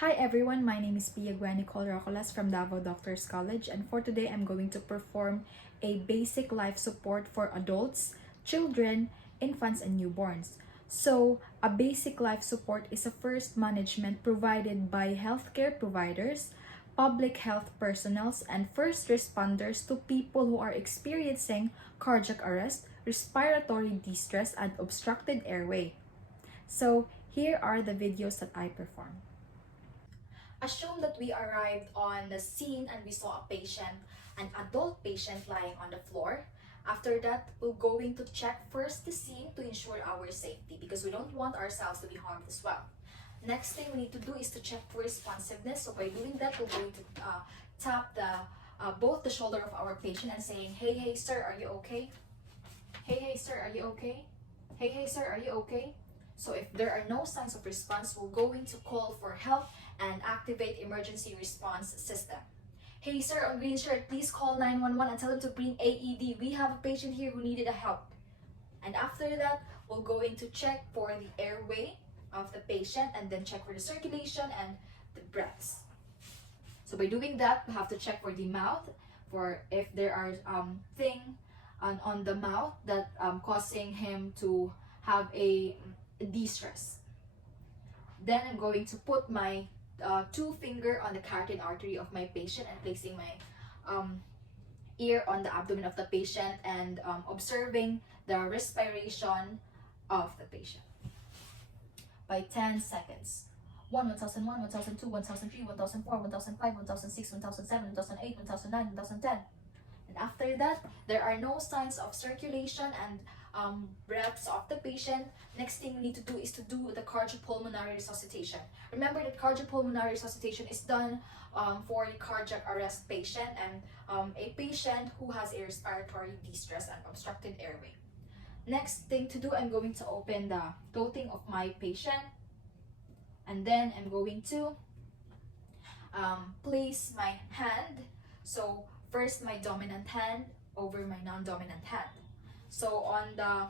Hi everyone, my name is Pia Nicole Rocolas from Davao Doctors College, and for today I'm going to perform a basic life support for adults, children, infants, and newborns. So, a basic life support is a first management provided by healthcare providers, public health personnel, and first responders to people who are experiencing cardiac arrest, respiratory distress, and obstructed airway. So, here are the videos that I performed. Assume that we arrived on the scene and we saw a patient, an adult patient lying on the floor. After that, we're going to check first the scene to ensure our safety because we don't want ourselves to be harmed as well. Next thing we need to do is to check for responsiveness. So by doing that, we're going to tap both the shoulder of our patient and saying, hey sir, are you okay? Hey sir, are you okay? Hey sir, are you okay? So if there are no signs of response, we're going to call for help and activate emergency response system. Hey sir on green shirt, please call 911 and tell them to bring AED. We have a patient here who needed a help. And after that, we're going to check for the airway of the patient and then check for the circulation and the breaths. So by doing that, we have to check for the mouth, for if there are thing on the mouth that causing him to have a distress. Then I'm going to put my two finger on the carotid artery of my patient and placing my ear on the abdomen of the patient and observing the respiration of the patient by 10 seconds. 1, 1001, 1002, 1003, 1004, 1005, 1006, 1007, 1008, 1009, 1010. And after that, there are no signs of circulation and breaths of the patient. Next thing we need to do is to do the cardiopulmonary resuscitation. Remember that cardiopulmonary resuscitation is done for the cardiac arrest patient and a patient who has a respiratory distress and obstructed airway. Next thing to do, I'm going to open the clothing of my patient, and then I'm going to place my hand. So first my dominant hand over my non-dominant hand. So on the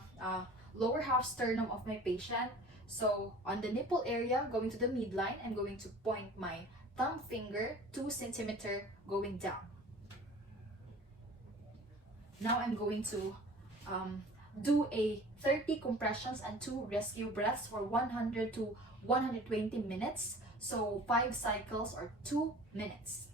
lower half sternum of my patient, so on the nipple area going to the midline, I'm going to point my thumb finger 2 centimeter going down. Now I'm going to do a 30 compressions and 2 rescue breaths for 100 to 120 minutes. So 5 cycles or 2 minutes.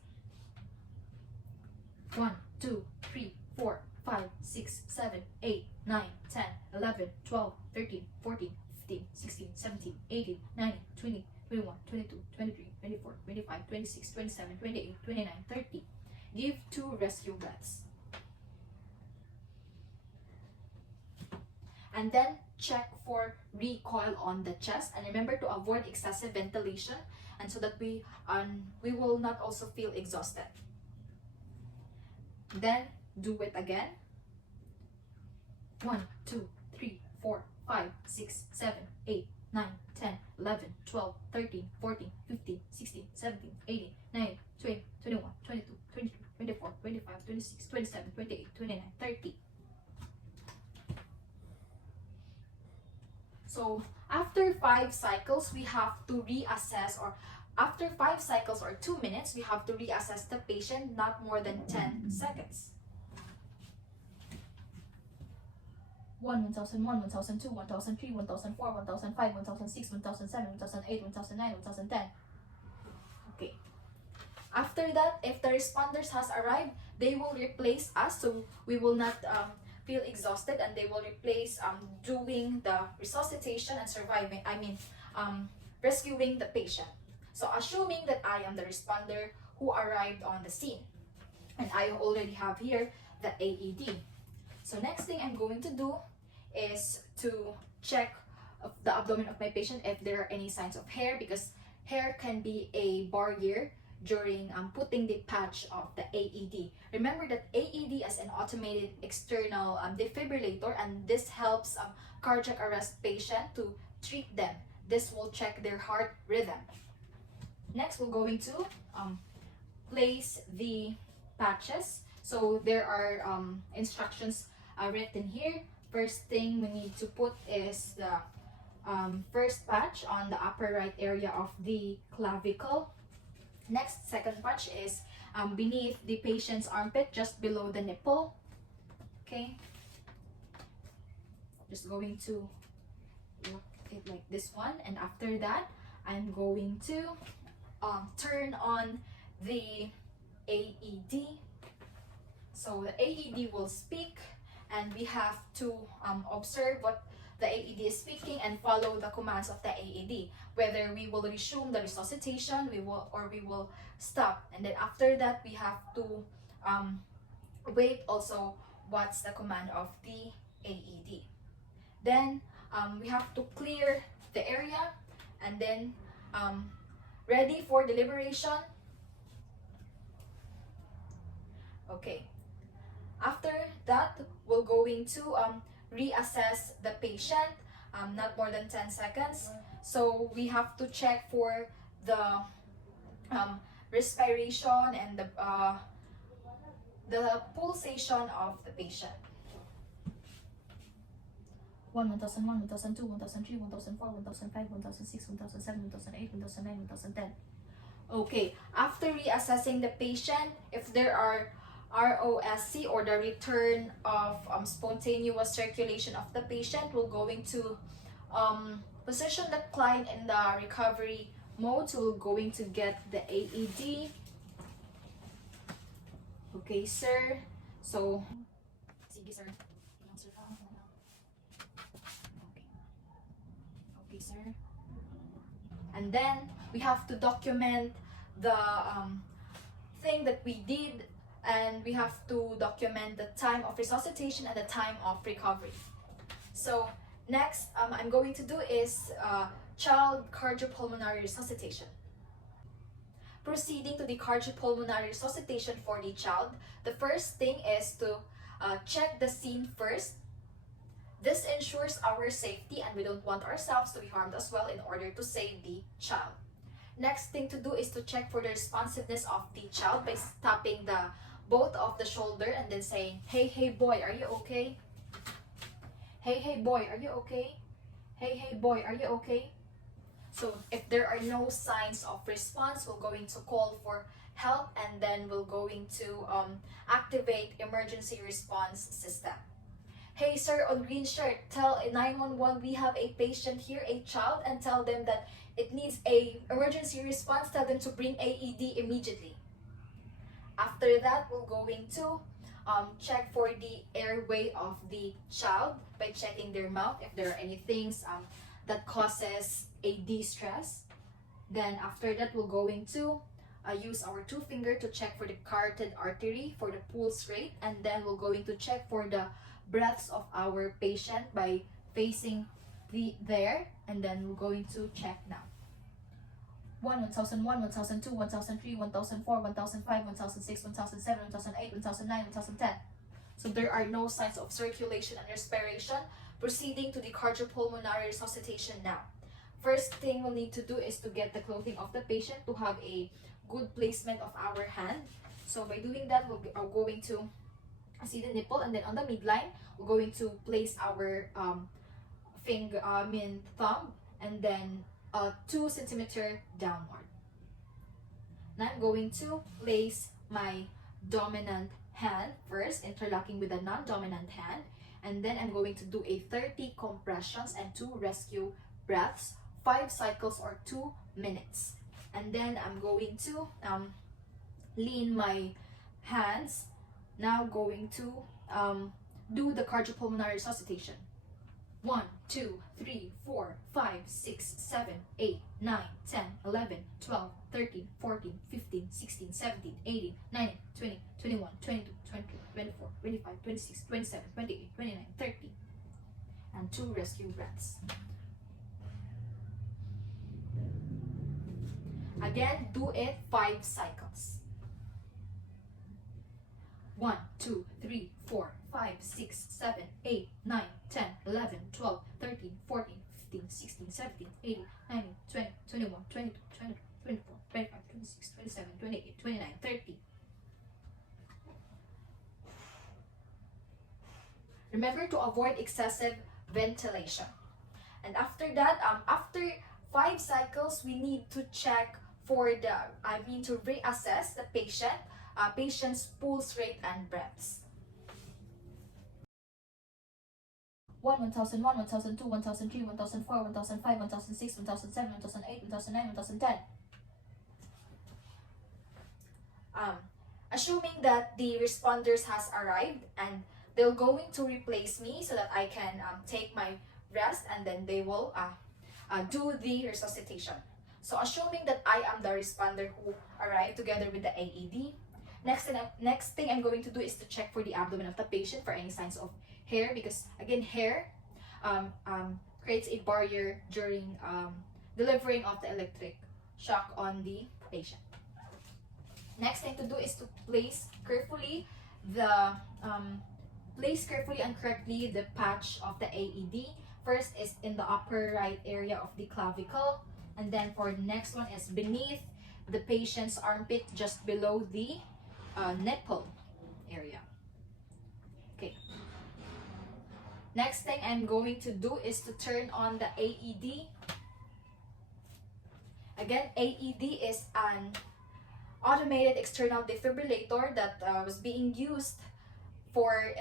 1, 2, 3, 4, 5, 6, 7, 8, 9, 10, 11, 12, 13, 14, 15, 16, 17, 18, 19, 20, 21, 22, 23, 24, 25, 26, 27, 28, 29, 30. Give 2 rescue breaths. And then check for recoil on the chest, and remember to avoid excessive ventilation and so that we will not also feel exhausted. Then do it again. 1, 2, 3, 4, 5, 6, 7, 8, 9, 10, 11, 12, 13, 14, 15, 16, 17, 18, 19, 20, 21, 22, 23, 24, 25, 26, 27, 28, 29, 30. So after 5 cycles, we have to reassess, or after 5 cycles or 2 minutes, we have to reassess the patient, not more than 10 seconds. 1, 1001, 1002, 1003, 1004, 1005, 1006, 1007, 1008, 1009, 1010. Okay. After that, if the responders has arrived, they will replace us, so we will not feel exhausted, and they will replace doing the resuscitation and rescuing the patient. So assuming that I am the responder who arrived on the scene, and I already have here the AED. So next thing I'm going to do is to check the abdomen of my patient if there are any signs of hair, because hair can be a barrier during putting the patch of the AED. Remember that AED is an automated external defibrillator, and this helps cardiac arrest patient to treat them. This will check their heart rhythm. Next, we're going to place the patches. So there are instructions written here. First thing we need to put is the first patch on the upper right area of the clavicle. Next, second patch is beneath the patient's armpit, just below the nipple. Okay, just going to look it like this one, and after that I'm going to turn on the AED. So the AED will speak, and we have to observe what the AED is speaking and follow the commands of the AED. Whether we will resume the resuscitation, we will stop, and then after that we have to wait also what's the command of the AED. Then we have to clear the area, and then ready for deliberation. Okay. After that, we're going to reassess the patient, not more than 10 seconds. So we have to check for the respiration and the pulsation of the patient. 1, 1001, 1002, 1003, 1004, 1005, 1006, 1007, 1008, 1009, 1010. Okay, after reassessing the patient, if there are ROSC or the return of spontaneous circulation of the patient, we're going to position the client in the recovery mode. So we're going to get the AED. Okay, sir. So, sige, sir. Okay, sir. And then we have to document the thing that we did, and we have to document the time of resuscitation and the time of recovery. So next I'm going to do is child cardiopulmonary resuscitation. Proceeding to the cardiopulmonary resuscitation for the child, the first thing is to check the scene first. This ensures our safety, and we don't want ourselves to be harmed as well in order to save the child. Next thing to do is to check for the responsiveness of the child by tapping the both of the shoulder and then saying, hey boy, are you okay? Hey boy, are you okay? Hey boy, are you okay? So if there are no signs of response, we're going to call for help, and then we're going to activate emergency response system. Hey sir, on green shirt, tell 911 we have a patient here, a child, and tell them that it needs a emergency response. Tell them to bring AED immediately. After that, we're going to check for the airway of the child by checking their mouth if there are any things that causes a distress. Then after that, we're going to use our 2 finger to check for the carotid artery for the pulse rate, and then we're going to check for the breaths of our patient by facing there, and then we're going to check now. 1, 1001, 1002, 1003, 1004, 1005, 1006, 1007, 1008, 1009, 1010. So there are no signs of circulation and respiration. Proceeding to the cardiopulmonary resuscitation now. First thing we'll need to do is to get the clothing of the patient to have a good placement of our hand. So by doing that, we're going to see the nipple, and then on the midline, we're going to place our thumb, and then 2 centimeter downward. Now I'm going to place my dominant hand first, interlocking with the non-dominant hand, and then I'm going to do a 30 compressions and 2 rescue breaths, 5 cycles or 2 minutes. And then I'm going to lean my hands. Now going to do the cardiopulmonary resuscitation. 1, 2, 3, 4, 5, 6, 7, 8, 9, 10, 11, 12, 13, 14, 15, 16, 17, 18, 19, 20, 21, 22, 23, 24, 25, 26, 27, 28, 29, 30. And 2 rescue breaths. Again, do it 5 cycles. 1, 2, 3, 4, 5, 6, 7, 8, 9, 10, 11, 12, 13, 14, 15, 16, 17, 18, 19, 20, 21, 22, 23, 24, 25, 26, 27, 28, 29, 30. Remember to avoid excessive ventilation. And after that, after 5 cycles, we need to check for to reassess the patient's pulse rate and breaths. 1001, 1002, 1003, 1004, 1005, 1006, 1007, 1008, 1009, 1010. Assuming that the responders has arrived and they're going to replace me so that I can take my rest, and then they will do the resuscitation. So assuming that I am the responder who arrived together with the AED, next thing I'm going to do is to check for the abdomen of the patient for any signs of hair, because again, hair creates a barrier during delivering of the electric shock on the patient. Next thing to do is to place carefully and correctly the patch of the AED. First is in the upper right area of the clavicle, and then for the next one is beneath the patient's armpit, just below the nipple area. Okay. Next thing I'm going to do is to turn on the AED. Again, AED is an automated external defibrillator that was being used for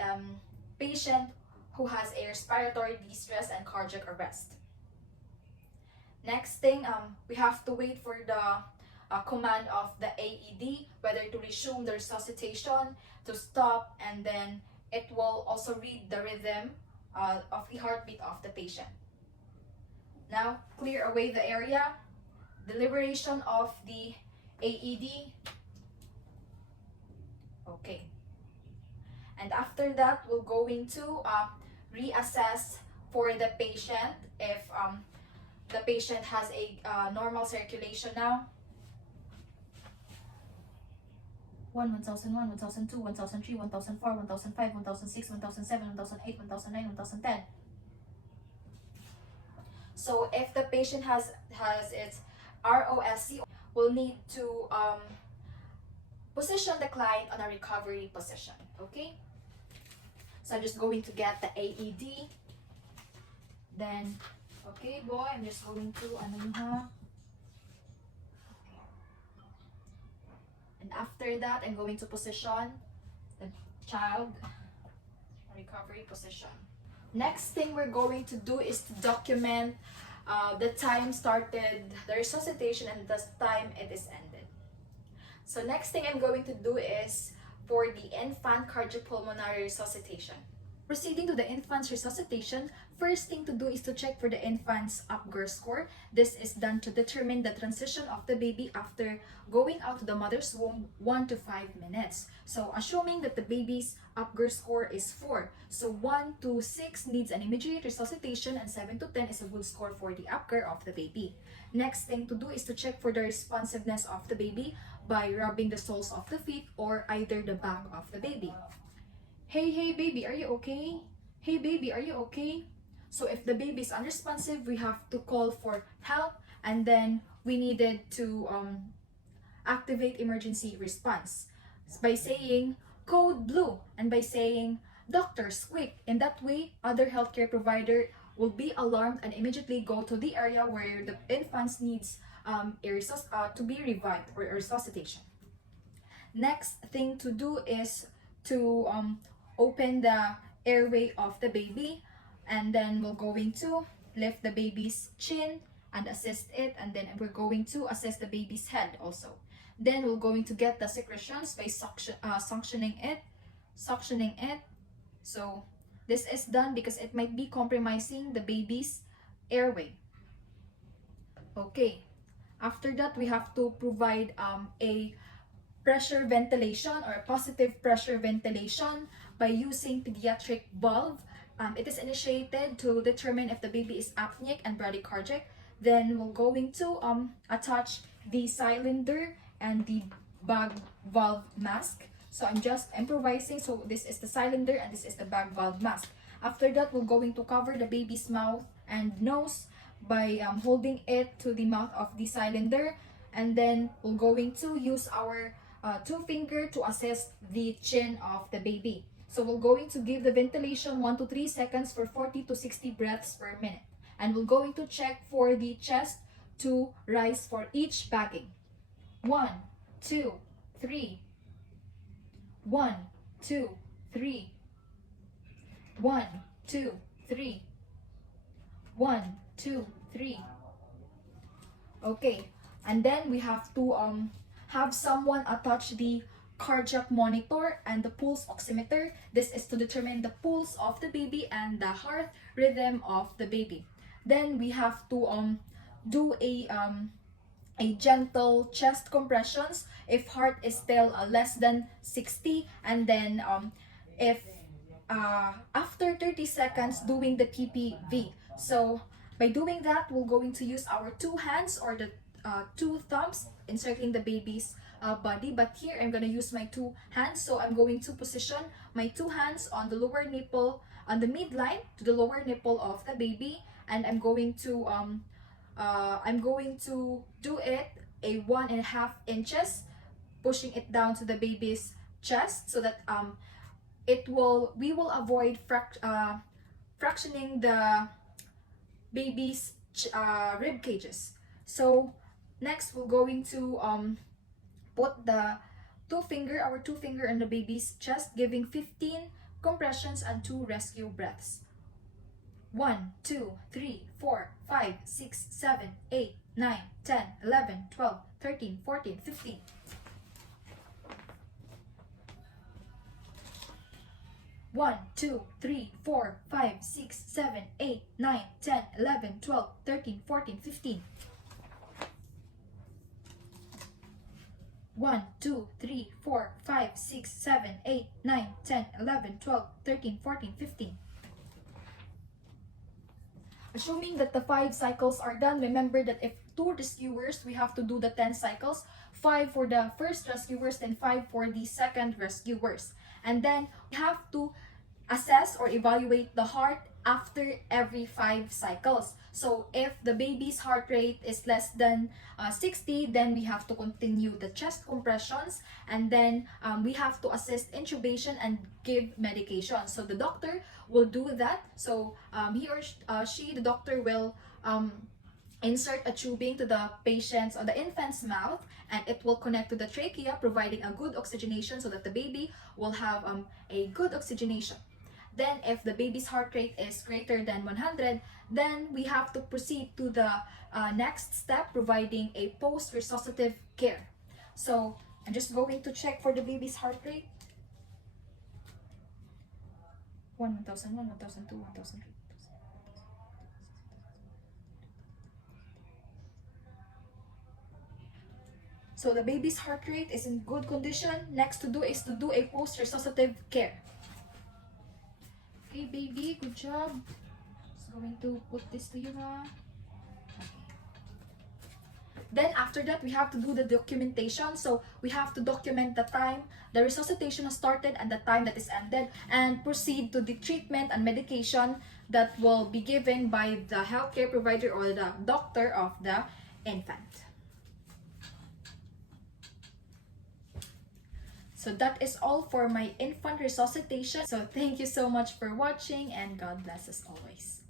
patient who has a respiratory distress and cardiac arrest. Next thing, we have to wait for the command of the AED, whether to resume the resuscitation, to stop, and then it will also read the rhythm of the heartbeat of the patient. Now, clear away the area, deliberation of the AED. Okay. And after that, we're going to reassess for the patient if the patient has a normal circulation now. 1001, 1002, 1003, 1004, 1005, 1006, 1007, 1008, 1009, 1010. So if the patient has its ROSC, we'll need to position the client on a recovery position. Okay? So I'm just going to get the AED. Then, okay boy, I'm just going to and after that, I'm going to position the child in recovery position. Next thing we're going to do is to document the time started the resuscitation and the time it is ended. So next thing I'm going to do is for the infant cardiopulmonary resuscitation. Proceeding to the infant's resuscitation, first thing to do is to check for the infant's Apgar score. This is done to determine the transition of the baby after going out to the mother's womb 1 to 5 minutes. So assuming that the baby's Apgar score is 4, so 1 to 6 needs an immediate resuscitation and 7 to 10 is a good score for the Apgar of the baby. Next thing to do is to check for the responsiveness of the baby by rubbing the soles of the feet or either the back of the baby. Hey baby, are you okay? Hey baby, are you okay? So if the baby is unresponsive, we have to call for help, and then we needed to activate emergency response by saying code blue and by saying doctors quick. In that way, other healthcare provider will be alarmed and immediately go to the area where the infants needs to be revived or resuscitation. Next thing to do is to open the airway of the baby, and then we're going to lift the baby's chin and assist it, and then we're going to assess the baby's head also. Then we're going to get the secretions by suctioning it. So this is done because it might be compromising the baby's airway. Okay, after that we have to provide a pressure ventilation or a positive pressure ventilation by using pediatric valve. It is initiated to determine if the baby is apneic and bradycardic. Then we're going to attach the cylinder and the bag valve mask. So I'm just improvising. So this is the cylinder and this is the bag valve mask. After that, we're going to cover the baby's mouth and nose by holding it to the mouth of the cylinder, and then we're going to use our 2 finger to assess the chin of the baby. So we're going to give the ventilation 1 to 3 seconds for 40 to 60 breaths per minute. And we're going to check for the chest to rise for each bagging. 1, 2, 3. 1, 2, 3. 1, 2, 3. 1, 2, 3. Okay, and then we have to have someone attach the cardiac monitor and the pulse oximeter. This is to determine the pulse of the baby and the heart rhythm of the baby. Then we have to do a gentle chest compressions if heart is still less than 60, and then if after 30 seconds doing the PPV. So by doing that, we're going to use our two hands or the two thumbs encircling the baby's body. But here I'm going to use my two hands. So I'm going to position my two hands on the lower nipple, on the midline to the lower nipple of the baby, and I'm going to do it a 1.5 inches, pushing it down to the baby's chest so that we will avoid fractioning the baby's rib cages. So next we're going to put our two finger on the baby's chest, giving 15 compressions and 2 rescue breaths. 1, 2, 3, 4, 5, 6, 7, 8, 9, 10, 11, 12, 13, 14, 15. 1, 2, 3, 4, 5, 6, 7, 8, 9, 10, 11, 12, 13, 14, 15. 1, 2, 3, 4, 5, 6, 7, 8, 9, 10, 11, 12, 13, 14, 15. Assuming that the 5 cycles are done, remember that if 2 rescuers, we have to do the 10 cycles. 5 for the first rescuers, then 5 for the second rescuers. And then we have to assess or evaluate the heart after every 5 cycles. So if the baby's heart rate is less than 60, then we have to continue the chest compressions, and then we have to assist intubation and give medication. So the doctor will do that. So the doctor will insert a tubing to the patient's or the infant's mouth, and it will connect to the trachea, providing a good oxygenation so that the baby will have a good oxygenation. Then if the baby's heart rate is greater than 100, then we have to proceed to the next step, providing a post-resuscitative care. So I'm just going to check for the baby's heart rate. 1001, 1002, 1003. So the baby's heart rate is in good condition. Next to do is to do a post-resuscitative care. Okay, baby, good job. Just going to put this to you now. Okay. Then after that, we have to do the documentation. So we have to document the time the resuscitation has started and the time that is ended, and proceed to the treatment and medication that will be given by the healthcare provider or the doctor of the infant. So that is all for my infant resuscitation. So thank you so much for watching, and God bless us always.